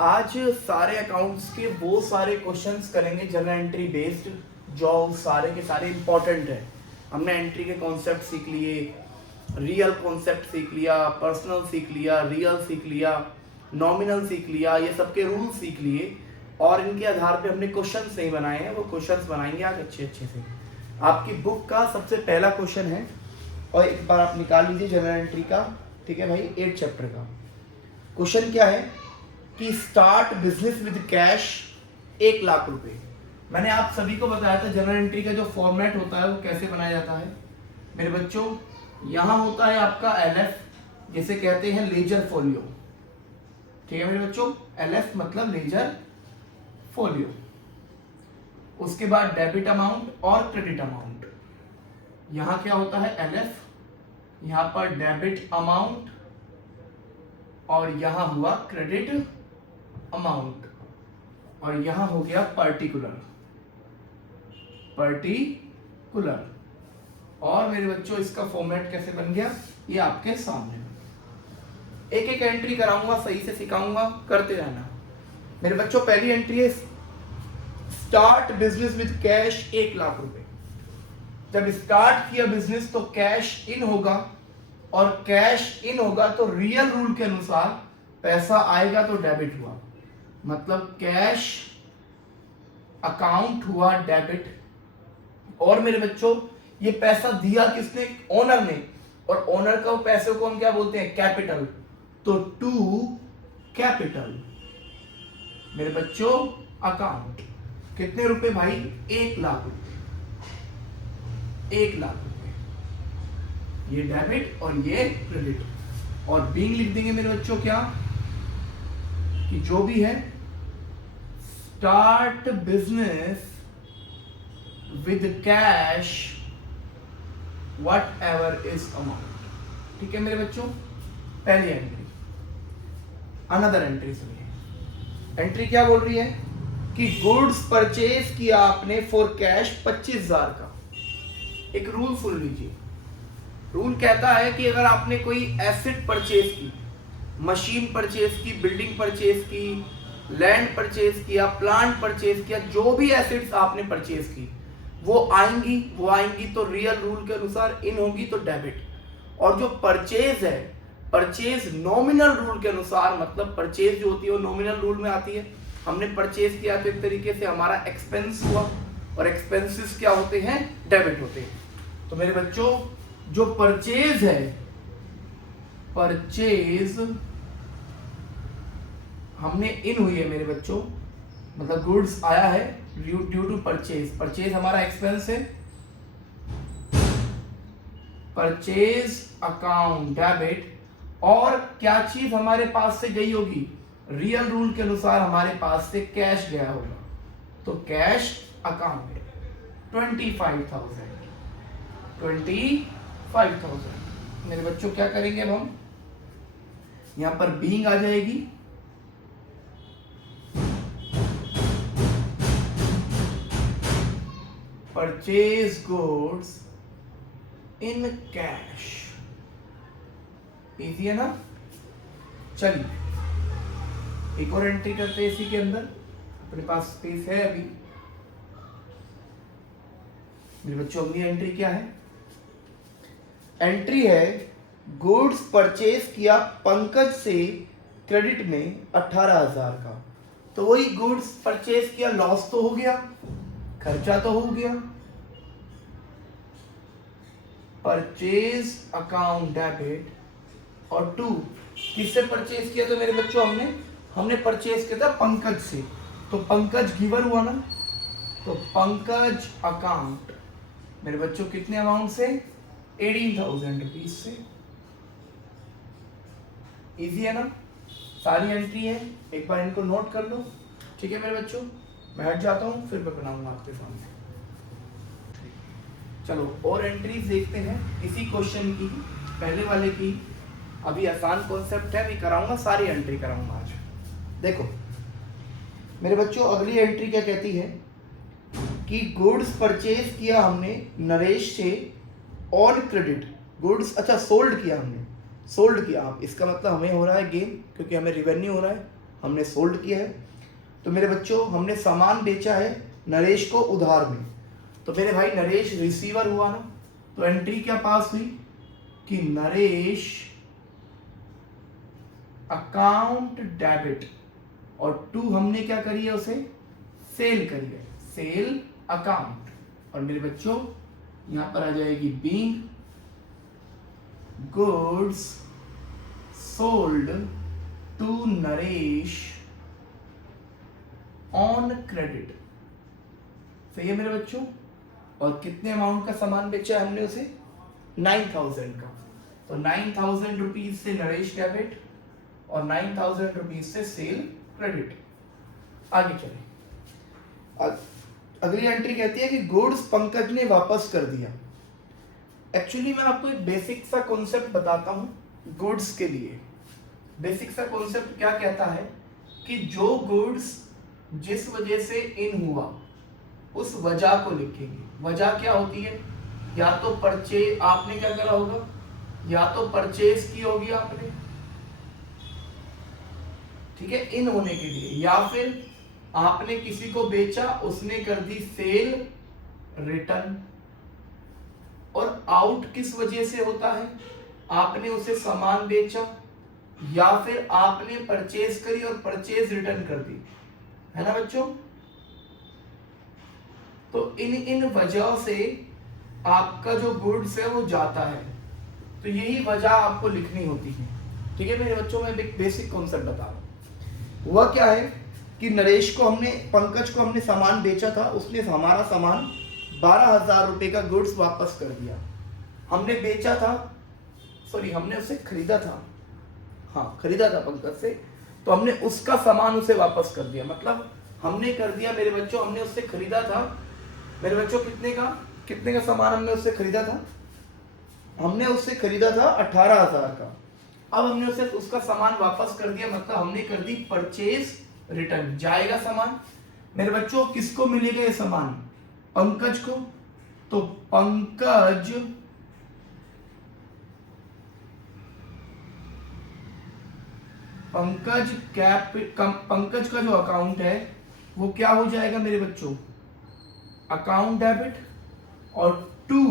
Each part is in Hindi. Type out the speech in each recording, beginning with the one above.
आज सारे अकाउंट्स के वो सारे क्वेश्चंस करेंगे जनरल एंट्री बेस्ड, जो सारे के सारे इंपॉर्टेंट है। हमने एंट्री के कॉन्सेप्ट सीख लिए, रियल कॉन्सेप्ट सीख लिया, पर्सनल सीख लिया, रियल सीख लिया, नॉमिनल सीख लिया, ये सबके रूल सीख लिए और इनके आधार पे हमने क्वेश्चंस नहीं बनाए हैं, वो क्वेश्चंस बनाएंगे आज अच्छे से। आपकी बुक का सबसे पहला क्वेश्चन है और एक बार आप निकाल लीजिए जनरल एंट्री का, ठीक है भाई, 8 चैप्टर का। क्वेश्चन क्या है कि start business with cash 1 lakh रुपए। मैंने आप सभी को बताया था जनरल एंट्री का जो फॉर्मेट होता है वो कैसे बनाया जाता है मेरे बच्चों। यहाँ होता है आपका एलएफ, जिसे कहते हैं लेजर फोलियो, ठीक है मेरे बच्चों। एलएफ मतलब लेजर फोलियो। उसके बाद डेबिट अमाउंट और क्रेडिट अमाउंट। यहाँ क्या होता है एलएफ, यहाँ पर डेबिट अमाउंट और यहाँ हुआ क्रेडिट अमाउंट और यहाँ हो गया पर्टिकुलर। और मेरे बच्चों इसका फॉर्मेट कैसे बन गया ये आपके सामने। एक एक एंट्री कराऊंगा, सही से सिखाऊंगा, करते रहना मेरे बच्चों। पहली एंट्री है start business with cash 1 lakh रुपए। जब स्टार्ट किया बिजनेस तो कैश इन होगा और कैश इन होगा तो रियल रूल के अनुसार पैसा आएगा तो डेबिट हुआ, मतलब कैश अकाउंट हुआ डेबिट। और मेरे बच्चों ये पैसा दिया किसने? ओनर ने, और ओनर का पैसे को हम क्या बोलते हैं? कैपिटल। तो टू कैपिटल मेरे बच्चों अकाउंट। कितने रुपए भाई? 1 लाख रुपए। 1 लाख रुपए, ये डेबिट और ये क्रेडिट। और बीइंग लिख देंगे मेरे बच्चों क्या कि जो भी है start business with cash what ever is amount, ठीक है मेरे बच्चों। पहली एंट्री। अनदर एंट्री सुनिए, एंट्री क्या बोल रही है कि गुड्स परचेज किया आपने फॉर कैश 25,000 का। एक रूल सुन लीजिए। रूल कहता है कि अगर आपने कोई एसेट परचेज की, मशीन परचेज की, बिल्डिंग परचेज की, लैंड परचेज किया, प्लांट परचेज किया, जो भी एसेट्स आपने परचेज की वो आएंगी तो रियल रूल के अनुसार इन होगी तो डेबिट। और जो परचेज है, परचेज नॉमिनल रूल के अनुसार, मतलब परचेज जो होती है वो नॉमिनल रूल में आती है। हमने परचेज किया तो एक तरीके से हमारा एक्सपेंस हुआ और एक्सपेंसेस क्या होते हैं? डेबिट होते हैं। तो मेरे बच्चों जो परचेज है, परचेज हमने इन हुई है मेरे बच्चों, मतलब गुड्स आया है ड्यू टू परचेज। परचेज हमारा एक्सपेंस है, परचेज अकाउंट डेबिट। और क्या चीज हमारे पास से गई होगी? रियल रूल के अनुसार हमारे पास से कैश गया होगा, तो कैश अकाउंट है 25,000। मेरे बच्चों क्या करेंगे अब हम? यहां पर बीइंग आ जाएगी, purchase goods in cash. Easy है ना? चलिए एक और एंट्री करते हैं इसी के अंदर। अपने पास स्पेस है अभी मेरे बच्चों। अगली एंट्री क्या है? एंट्री है गुड्स परचेज किया पंकज से क्रेडिट में 18,000 का। तो वही गुड्स परचेज किया, लॉस तो हो गया, खर्चा तो हो गया। Purchase account debit. और टू किससे परचेज किया? तो मेरे बच्चों हमने परचेज किया था पंकज से, तो पंकज गिवर हुआ ना, तो पंकज अकाउंट मेरे बच्चों कितने अमाउंट से? 18,000 रुपीज से। इजी है ना? सारी एंट्री है, एक बार इनको नोट कर लो, ठीक है मेरे बच्चों। मैं हट जाता हूँ, फिर मैं बनाऊंगा आपके सामने। चलो और एंट्रीज देखते हैं इसी क्वेश्चन की, पहले वाले की। अभी आसान कॉन्सेप्ट है, अभी कराऊंगा, सारी एंट्री कराऊंगा आज। देखो मेरे बच्चों अगली एंट्री क्या कहती है कि गुड्स परचेज किया हमने नरेश से ऑन क्रेडिट। गुड्स अच्छा सोल्ड किया हमने, सोल्ड किया आप, इसका मतलब हमें हो रहा है गेन, क्योंकि हमें रिवेन्यू हो रहा है। हमने सोल्ड किया है। तो मेरे बच्चों हमने सामान बेचा है नरेश को उधार में, तो मेरे भाई नरेश रिसीवर हुआ ना, तो एंट्री क्या पास हुई कि नरेश अकाउंट डेबिट, और टू हमने क्या करी है उसे सेल करी है, सेल अकाउंट। और मेरे बच्चों यहां पर आ जाएगी being goods sold to Naresh on credit. सही है मेरे बच्चों। और कितने अमाउंट का सामान बेचा है हमने उसे 9000 का, तो 9000 रुपीज से नरेश डेबिट और 9000 रुपीज से सेल क्रेडिट। आगे चले, अगली एंट्री कहती है कि गुड्स पंकज ने वापस कर दिया। एक्चुअली मैं आपको एक बेसिक सा कॉन्सेप्ट बताता हूं गुड्स के लिए। बेसिक सा कॉन्सेप्ट क्या कहता है कि जो गुड्स जिस वजह से इन हुआ उस वजह को लिखेंगे। वजह क्या होती है, या तो परचेज आपने क्या करा होगा, या तो परचेज की होगी आपने, ठीक है, इन होने के लिए, या फिर आपने किसी को बेचा उसने कर दी सेल रिटर्न। और आउट किस वजह से होता है, आपने उसे सामान बेचा या फिर आपने परचेज करी और परचेज रिटर्न कर दी, है ना बच्चों। तो इन वजह से आपका जो गुड्स है वो जाता है, तो यही वजह आपको लिखनी होती है। ठीक है मेरे बच्चों, मैं एक बेसिक कॉन्सेप्ट बता रहा हूं। हुआ क्या है कि नरेश को हमने, पंकज को हमने सामान बेचा था, उसने हमारा सामान 12,000 रुपए का गुड्स वापस कर दिया। हमने बेचा था, सॉरी हमने उसे खरीदा था, हाँ खरीदा था पंकज से, तो हमने उसका सामान उसे वापस कर दिया। मतलब हमने कर दिया मेरे बच्चों, हमने उससे खरीदा था मेरे बच्चों कितने का सामान हमने उससे खरीदा था, हमने उससे खरीदा था 18,000 का। अब हमने उसे उसका सामान वापस कर दिया, मतलब हमने कर दी परचेज रिटर्न। जाएगा सामान मेरे बच्चों, किसको मिलेगा ये सामान, पंकज को। तो पंकज का जो अकाउंट है वो क्या हो जाएगा मेरे बच्चों, अकाउंट डेबिट। और टू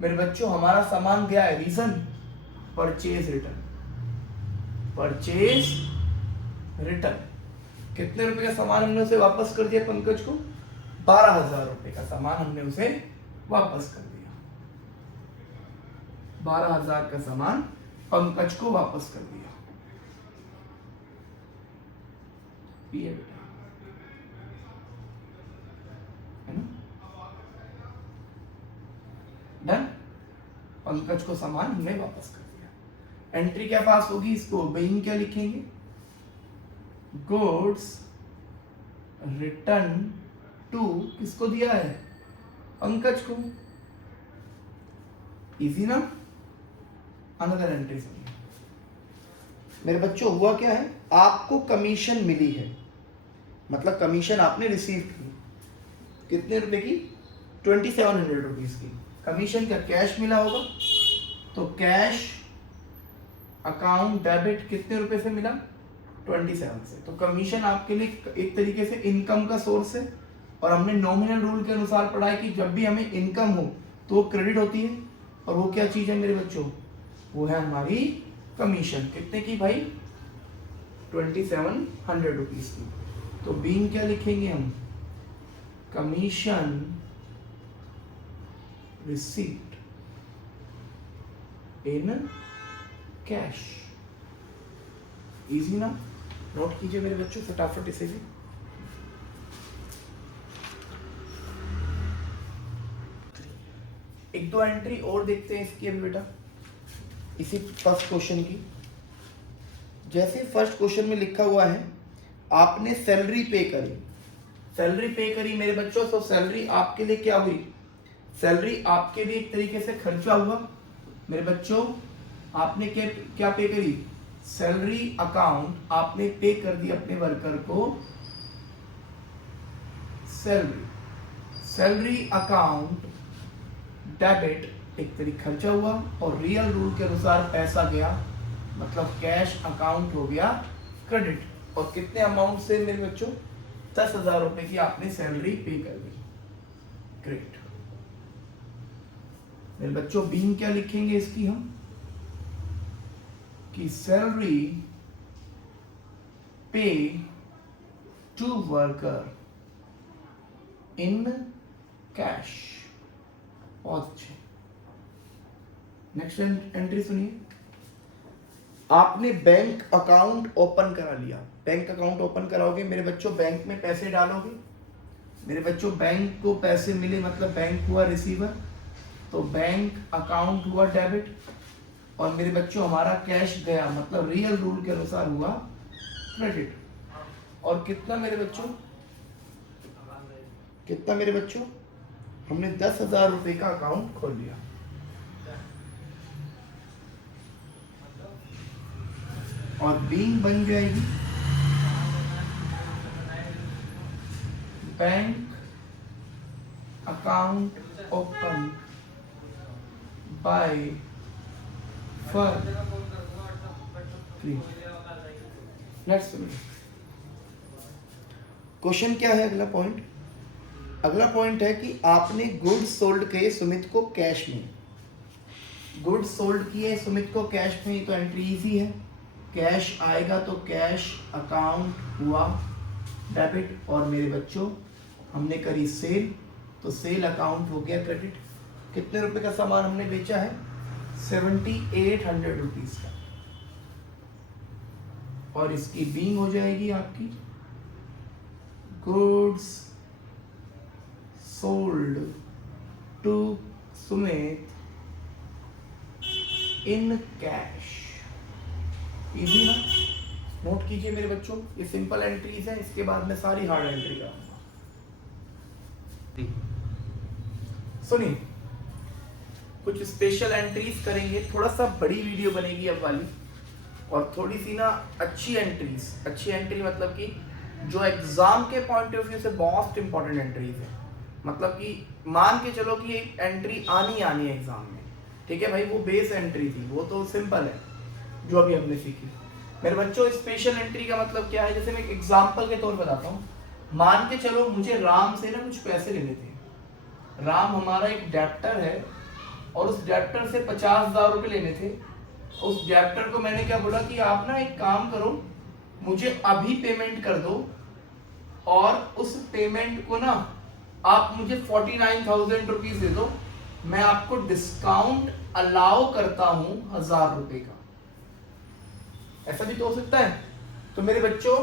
मेरे बच्चों हमारा सामान गया है, reason purchase return. Purchase return कितने रुपए का सामान हमने उसे वापस कर दिया पंकज को, 12,000 रुपए का सामान हमने उसे वापस कर दिया। 12,000 का सामान पंकज को वापस कर दिया। है ना, डन। पंकज को सामान हमने वापस कर दिया। एंट्री क्या पास होगी, इसको बीइंग क्या लिखेंगे, गुड्स रिटर्न टू, किसको दिया है, पंकज को। इजी ना। अनदर एंट्री सुनिए मेरे बच्चों, हुआ क्या है, आपको कमीशन मिली है, मतलब कमीशन आपने रिसीव की, कितने रुपए की, 2700 रुपीज की कमीशन का कैश मिला होगा। तो कैश अकाउंट डेबिट कितने रुपए से मिला, 27 से। तो कमीशन आपके लिए एक तरीके से इनकम का सोर्स है, और हमने नॉमिनल रूल के अनुसार पढ़ा है कि जब भी हमें इनकम हो तो वो क्रेडिट होती है। और वो क्या चीज है मेरे बच्चों, वो है हमारी कमीशन। कितने की भाई, 2700 रुपीज की। तो बीइंग क्या लिखेंगे हम, कमीशन रिसीप्ट इन कैश। इजी ना, नोट कीजिए मेरे बच्चों फटाफट इसे भी। एक दो एंट्री और देखते हैं इसकी अभी बेटा, इसी फर्स्ट क्वेश्चन की। जैसे फर्स्ट क्वेश्चन में लिखा हुआ है, आपने सैलरी पे करी, सैलरी पे करी मेरे बच्चों। तो सैलरी आपके लिए क्या हुई, सैलरी आपके लिए एक तरीके से खर्चा हुआ मेरे बच्चों। आपने क्या पे करी, सैलरी अकाउंट आपने पे कर दी अपने वर्कर को, सैलरी अकाउंट डेबिट एक तरीके खर्चा हुआ, और रियल रूल के अनुसार पैसा गया, मतलब कैश अकाउंट हो गया क्रेडिट। और कितने अमाउंट से मेरे बच्चों? 10,000 रुपए की आपने सैलरी पे कर दी। ग्रेट। मेरे बच्चों बीइंग क्या लिखेंगे इसकी हम कि सैलरी पे टू वर्कर इन कैश। बहुत अच्छे। नेक्स्ट एंट्री सुनिए। आपने बैंक अकाउंट ओपन करा लिया। बैंक अकाउंट ओपन कराओगे मेरे बच्चों, बैंक में पैसे डालोगे। मेरे बच्चों बैंक को पैसे मिले मतलब बैंक हुआ रिसीवर, तो बैंक अकाउंट हुआ डेबिट। और मेरे बच्चों हमारा कैश गया मतलब रियल रूल के अनुसार हुआ क्रेडिट। और कितना मेरे बच्चों? कितना मेरे बच्चों? हमने 10,000 रुपए का अकाउंट खोल लिया। और बीइंग बन जाएगी bank account open by firm. Next question क्या है? अगला पॉइंट। अगला पॉइंट है कि आपने गुड्स सोल्ड किए सुमित को कैश में। गुड्स सोल्ड किए सुमित को कैश में, तो एंट्री इजी है। कैश आएगा तो कैश अकाउंट हुआ डेबिट। और मेरे बच्चों हमने करी सेल, तो सेल अकाउंट हो गया क्रेडिट। कितने रुपए का सामान हमने बेचा है? 7800 रुपीज का। और इसकी बीइंग हो जाएगी आपकी goods sold to Sumit in cash. Easy ना? नोट कीजिए मेरे बच्चों, ये सिंपल एंट्रीज है, इसके बाद में सारी हार्ड एंट्री कराऊंगा। सुनिए, कुछ स्पेशल एंट्रीज करेंगे, थोड़ा सा बड़ी वीडियो बनेगी अब वाली, और थोड़ी सी ना अच्छी एंट्रीज। अच्छी एंट्री मतलब कि जो एग्जाम के पॉइंट ऑफ व्यू से मोस्ट इंपॉर्टेंट एंट्रीज है। मतलब कि मान के चलो कि एक एंट्री आनी है एग्जाम में, ठीक है भाई, वो बेस एंट्री थी, वो तो सिंपल है जो अभी हमने सीखी। मेरे बच्चों स्पेशल एंट्री का मतलब क्या है? जैसे मैं एक एग्जांपल के तौर पर बताता हूँ। मान के चलो मुझे राम से ना कुछ पैसे लेने थे। राम हमारा एक डेप्टर है और उस डेप्टर से 50,000 रुपये लेने थे। उस डेप्टर को मैंने क्या बोला कि आप ना एक काम करो, मुझे अभी पेमेंट कर दो, और उस पेमेंट को ना आप मुझे 49,000 रुपीज दे दो, मैं आपको डिस्काउंट अलाउ करता हूं 1,000 रुपए का। ऐसा भी तो हो सकता है। तो मेरे बच्चों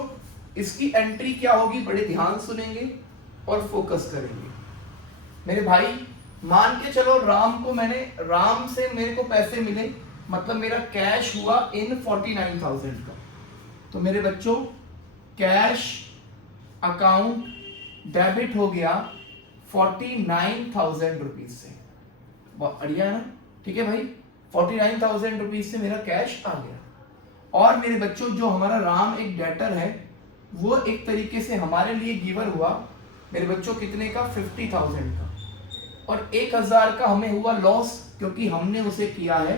इसकी एंट्री क्या होगी? बड़े ध्यान सुनेंगे और फोकस करेंगे। मेरे भाई मान के चलो राम से मेरे को पैसे मिले, मतलब मेरा कैश हुआ इन 49,000 का। तो मेरे बच्चों कैश अकाउंट डेबिट हो गया 49,000 रुपीज से। बहुत बढ़िया ना? ठीक है भाई, 49,000 रुपीज से मेरा कैश आ गया। और मेरे बच्चों जो हमारा राम एक डेटर है, वो एक तरीके से हमारे लिए गिवर हुआ मेरे बच्चों कितने का? 50,000 का। और 1,000 का हमें हुआ लॉस, क्योंकि हमने उसे किया है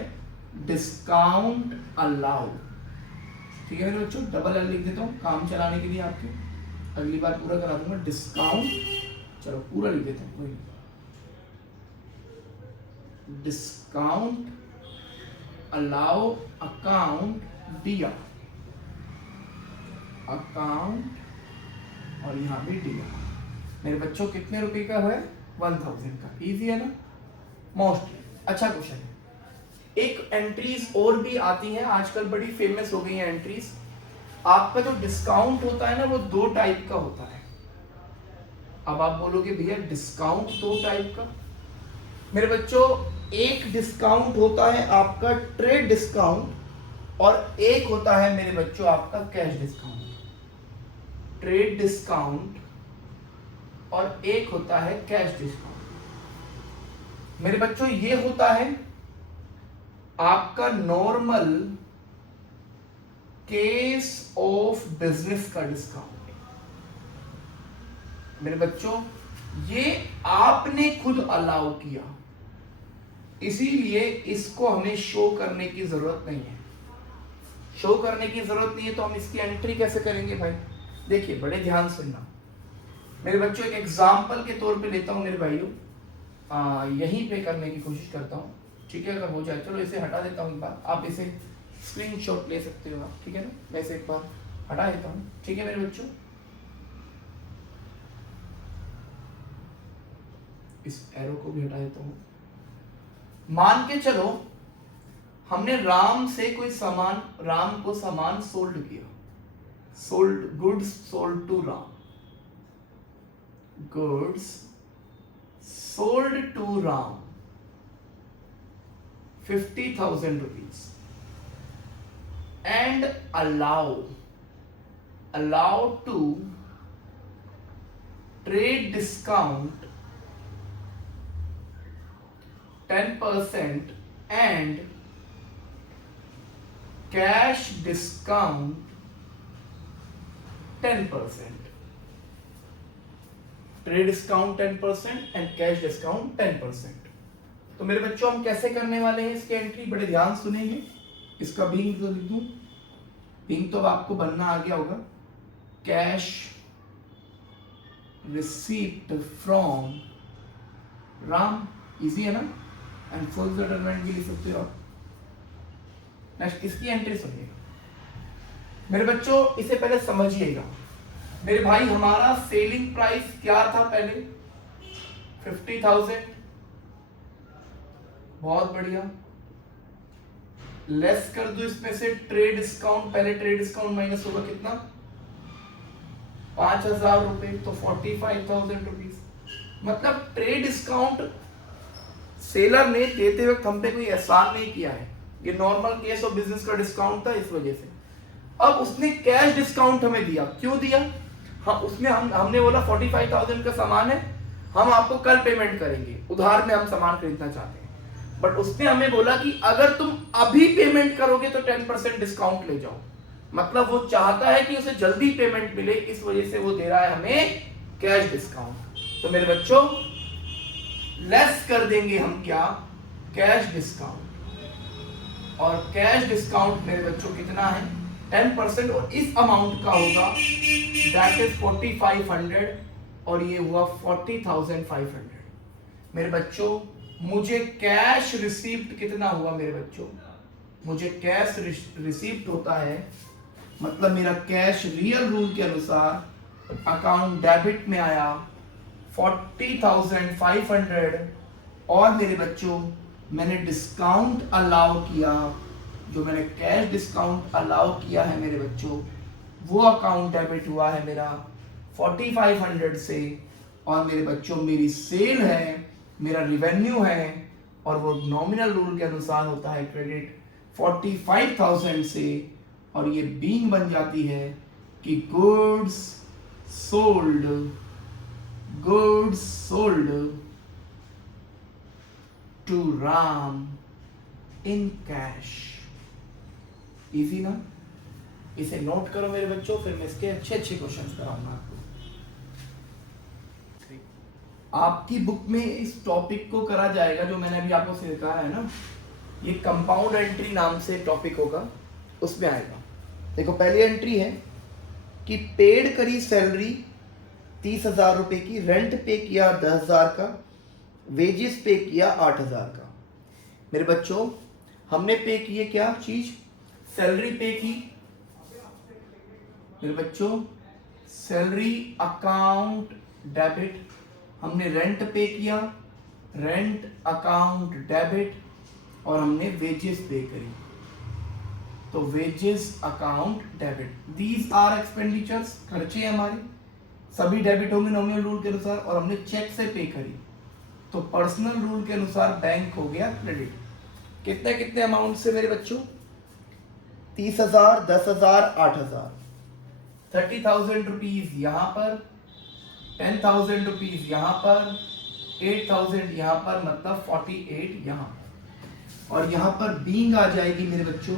डिस्काउंट अलाउ। ठीक है मेरे बच्चों, डबल एल लिख देता हूँ काम चलाने के लिए आपके, अगली बार पूरा करा दूंगा। डिस्काउंट, चलो पूरा लिख देते हैं, डिस्काउंट अलाउ अकाउंट दिया, अकाउंट और यहां भी दिया। मेरे बच्चों कितने रुपए का है? 1,000 का। इजी है ना? मोस्टली अच्छा क्वेश्चन है। एक एंट्रीज और भी आती हैं आजकल, बड़ी फेमस हो गई हैं एंट्रीज। आपका जो डिस्काउंट होता है ना, वो 2 टाइप का होता है। अब आप बोलोगे भैया डिस्काउंट 2 टाइप का? मेरे बच्चों एक डिस्काउंट होता है आपका ट्रेड डिस्काउंट, और एक होता है मेरे बच्चों आपका कैश डिस्काउंट। ट्रेड डिस्काउंट और एक होता है कैश डिस्काउंट। मेरे बच्चों ये होता है आपका नॉर्मल केस ऑफ बिजनेस का डिस्काउंट। मेरे बच्चों ये आपने खुद अलाउ किया, इसीलिए इसको हमें शो करने की जरूरत नहीं है। शो करने की जरूरत नहीं है, तो हम इसकी एंट्री कैसे करेंगे भाई? देखिए बड़े ध्यान से सुनना मेरे बच्चों, एक एग्जाम्पल के तौर पे लेता हूँ मेरे भाइयों, यहीं पे करने की कोशिश करता हूँ, ठीक है? अगर हो जाए, चलो इसे हटा देता हूँ एक बार, आप इसे स्क्रीनशॉट ले सकते हो आप, ठीक है ना? मैं इसे एक बार हटा देता हूँ, ठीक है मेरे बच्चों? इस एरो को भी हटा देता हूँ। मान के चलो हमने राम से कोई सामान, राम को सामान सोल्ड किया, sold, goods sold to Ram, goods sold to Ram 50,000 rupees and allow to trade discount 10% and cash discount 10%. Trade discount 10% and cash discount 10%. तो मेरे बच्चों हम कैसे करने वाले हैं इसकी एंट्री? बड़े ध्यान सुनेंगे। इसका बीइंग तो लिख दूं, बीइंग तो अब आपको बनना आ गया होगा, cash receipt from Ram, easy है ना? एंड फुल सेटलमेंट भी लिख सकते हो आप। नेक्स्ट इसकी एंट्री सुनिएगा मेरे बच्चों, इसे पहले समझिएगा मेरे भाई। हमारा सेलिंग प्राइस क्या था पहले? 50,000, बहुत बढ़िया। लेस कर दो इसमें से ट्रेड डिस्काउंट, पहले ट्रेड डिस्काउंट माइनस होगा कितना? 5,000 रुपए, तो 45,000 रुपीज। मतलब ट्रेड डिस्काउंट सेलर ने देते वक्त हम पे कोई एहसान नहीं किया है, ये नॉर्मल केस ऑफ बिजनेस का डिस्काउंट था, इस वजह से। अब उसने कैश डिस्काउंट हमें दिया, क्यों दिया? हमने बोला 45,000 का सामान है, हम आपको कल पेमेंट करेंगे, उधार में हम सामान खरीदना चाहते हैं, बट उसने हमें बोला कि अगर तुम अभी पेमेंट करोगे तो 10% डिस्काउंट ले जाओ। मतलब वो चाहता है कि उसे जल्दी पेमेंट मिले, इस वजह से वो दे रहा है हमें कैश डिस्काउंट। तो मेरे बच्चों लेस कर देंगे हम क्या? Cash discount. और कैश डिस्काउंट मेरे बच्चों कितना है? 10%, और इस अमाउंट का होगा दैट इज 4500, और ये हुआ 40,500। मेरे बच्चों मुझे कैश रिसीप्ट कितना हुआ? मेरे बच्चों मुझे कैश रिसीप्ट होता है, मतलब मेरा कैश रियल रूल के अनुसार अकाउंट डेबिट में आया 40,500, और मेरे बच्चों मैंने डिस्काउंट अलाउ किया, जो मैंने कैश डिस्काउंट अलाउ किया है मेरे बच्चों, वो अकाउंट डेबिट हुआ है मेरा 4500 से। और मेरे बच्चों मेरी सेल है, मेरा रिवेन्यू है, और वो नॉमिनल रूल के अनुसार होता है क्रेडिट 45,000 से, और ये बीइंग बन जाती है कि goods sold to Ram in cash. Easy ना? इसे नोट करो मेरे बच्चों, फिर मैं इसके अच्छे अच्छे क्वेश्चंस कराऊंगा आपको। आपकी बुक में इस टॉपिक को करा जाएगा जो मैंने अभी आपको सिखाया है ना, ये कंपाउंड एंट्री नाम से टॉपिक होगा, उसमें आएगा। देखो पहली एंट्री है कि पेड करी सैलरी 30,000 रुपए की, रेंट पे किया 10,000 का, वेजेस पे किया 8,000 का। मेरे बच्चों हमने पे किए क्या चीज? सैलरी पे की मेरे बच्चों, सैलरी अकाउंट डेबिट। हमने रेंट पे किया, रेंट अकाउंट डेबिट, और हमने वेजेस पे करी, तो wages account debit. These are expenditures, खर्चे हमारे सभी डेबिट होंगे नॉमिनल रूल के अनुसार, और हमने चेक से पे करी, तो पर्सनल रूल के अनुसार बैंक हो गया क्रेडिट। कितने कितने अमाउंट से मेरे बच्चों? 30,000, 10,000, 8,000। 30,000 रुपीज यहाँ पर, 10,000 रुपीज यहाँ पर, 8,000 यहाँ पर, मतलब 48 यहाँ पर। और यहाँ पर बीइंग आ जाएगी मेरे बच्चों,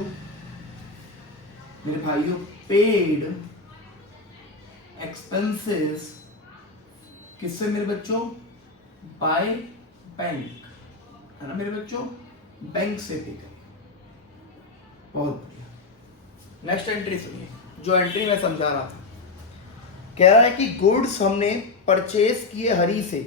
मेरे भाइयों, पेड एक्सपेंसेस किससे मेरे बच्चों? बाय बैंक, है ना मेरे बच्चों? बैंक से पे करें। बहुत बढ़िया। नेक्स्ट एंट्री सुनिए, जो एंट्री मैं समझा रहा था। कह रहा है कि गुड्स हमने परचेज किए हरी से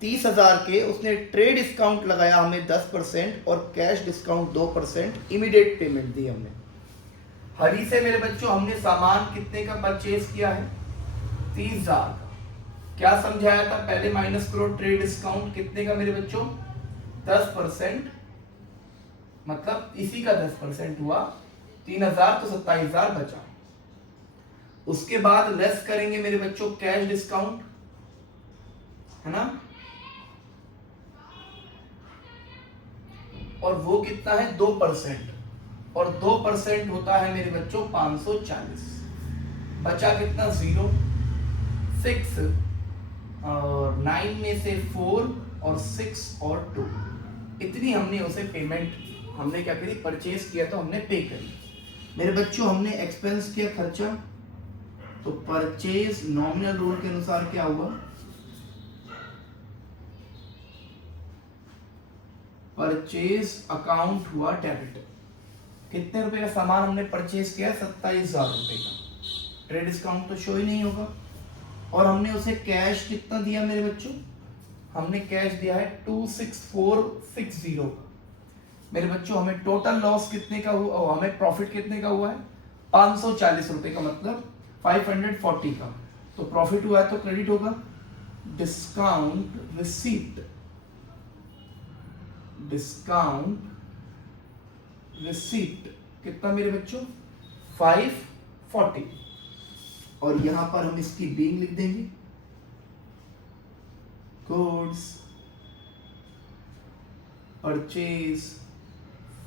30,000 के, उसने ट्रेड डिस्काउंट लगाया हमें 10% और कैश डिस्काउंट 2%, इमीडिएट पेमेंट दी हमने। हरी से मेरे बच्चों हमने सामान कितने का परचेज किया है? 30,000 का। क्या समझाया था? पहले माइनस करो ट्रेड डिस्काउंट कितने का मेरे बच्चों? 10%, मतलब इसी का 10% हुआ 3,000, तो 27,000 बचा। उसके बाद लेस करेंगे मेरे बच्चों कैश डिस्काउंट, है ना, और वो कितना है? 2%, और 2% होता है मेरे बच्चों 540। बचा कितना? 0, 6 और 9 में से 4 और 6 और 2, इतनी हमने उसे पेमेंट, हमने क्या करी? परचेज किया तो हमने पे करी। मेरे बच्चों हमने एक्सपेंस किया खर्चा, तो परचेज नॉमिनल रूल के अनुसार क्या हुआ? परचेज अकाउंट हुआ डेबिट। कितने रुपए का सामान हमने परचेज किया? 27,000 रुपए का। ट्रेड डिस्काउंट तो शो ही नहीं होगा। और हमने उसे कैश कितना दिया मेरे बच्चों? हमने कैश दिया है 26460। मेरे बच्चों हमें टोटल लॉस कितने का हुआ? हमें प्रॉफिट कितने का हुआ है? 540 रुपए का, मतलब 540 का। तो प्रॉफिट हुआ है तो क्रेडिट होगा। डिस्काउंट रिसीप्ट, डिस्काउंट रिसीप्ट कितना मेरे बच्चों? 540। और यहां पर हम इसकी बीइंग लिख देंगे, गुड्स परचेज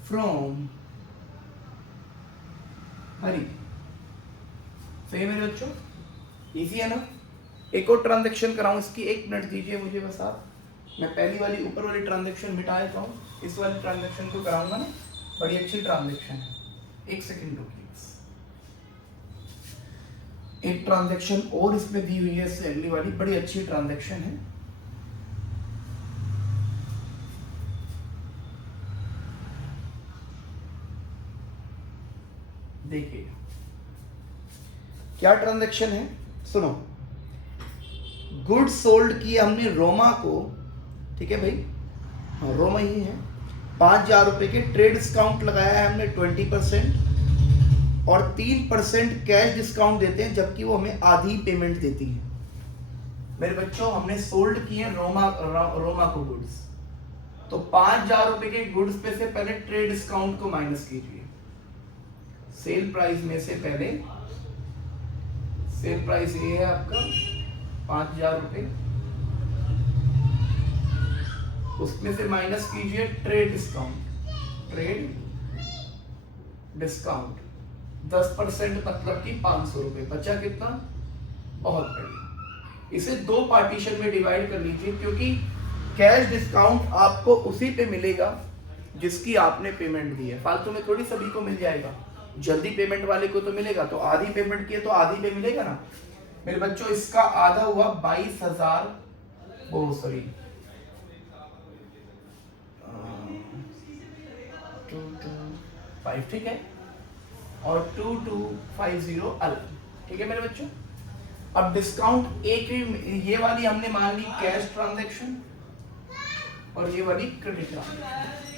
फ्रॉम हरी। सही है मेरे बच्चों? इजी है ना? एक और ट्रांजैक्शन कराऊं इसकी, 1 मिनट दीजिए मुझे बस आप। मैं पहली वाली ऊपर वाली ट्रांजैक्शन मिटा देता हूँ, इस वाली ट्रांजैक्शन को कराऊंगा ना, बड़ी अच्छी ट्रांजैक्शन है। 1 सेकंड रुकिए। एक ट्रांजैक्शन और इसमें दी हुई है, इससे अगली वाली बड़ी अच्छी ट्रांजैक्शन है। देखिए क्या ट्रांजैक्शन है, सुनो। गुड्स सोल्ड किए हमने रोमा को, ठीक है भाई, हाँ रोमा ही है, 5,000 रुपए के। ट्रेड डिस्काउंट लगाया है हमने 20% और 3% कैश डिस्काउंट देते हैं, जबकि वो हमें आधी पेमेंट देती है। मेरे बच्चों हमने सोल्ड किए रोमा को गुड्स, तो 5,000 रुपए के गुड्स पे से पहले ट्रेड डिस्काउंट को माइनस कीजिए। सेल प्राइस में से पहले, सेल प्राइस ये है आपका 5,000 रुपए, उसमें से माइनस कीजिए ट्रेड डिस्काउंट। ट्रेड डिस्काउंट 10%, मतलब कि 500 रुपए। बचा कितना? बहुत बढ़िया। इसे 2 पार्टीशन में डिवाइड कर लीजिए, क्योंकि कैश डिस्काउंट आपको उसी पे मिलेगा जिसकी आपने पेमेंट दी है। फालतू में थोड़ी सभी को मिल जाएगा। जल्दी पेमेंट वाले को तो मिलेगा, तो आधी पेमेंट की है तो आधी पे मिलेगा ना। मेरे बच्चों इसका आधा हुआ 22,000, ओ सॉरी 225, ठीक है, और 2250 अलग, ठीक है मेरे बच्चों। अब डिस्काउंट एक ही, ये वाली हमने मान ली कैश ट्रांजैक्शन और ये वाली क्रेडिट ट्रांजैक्शन।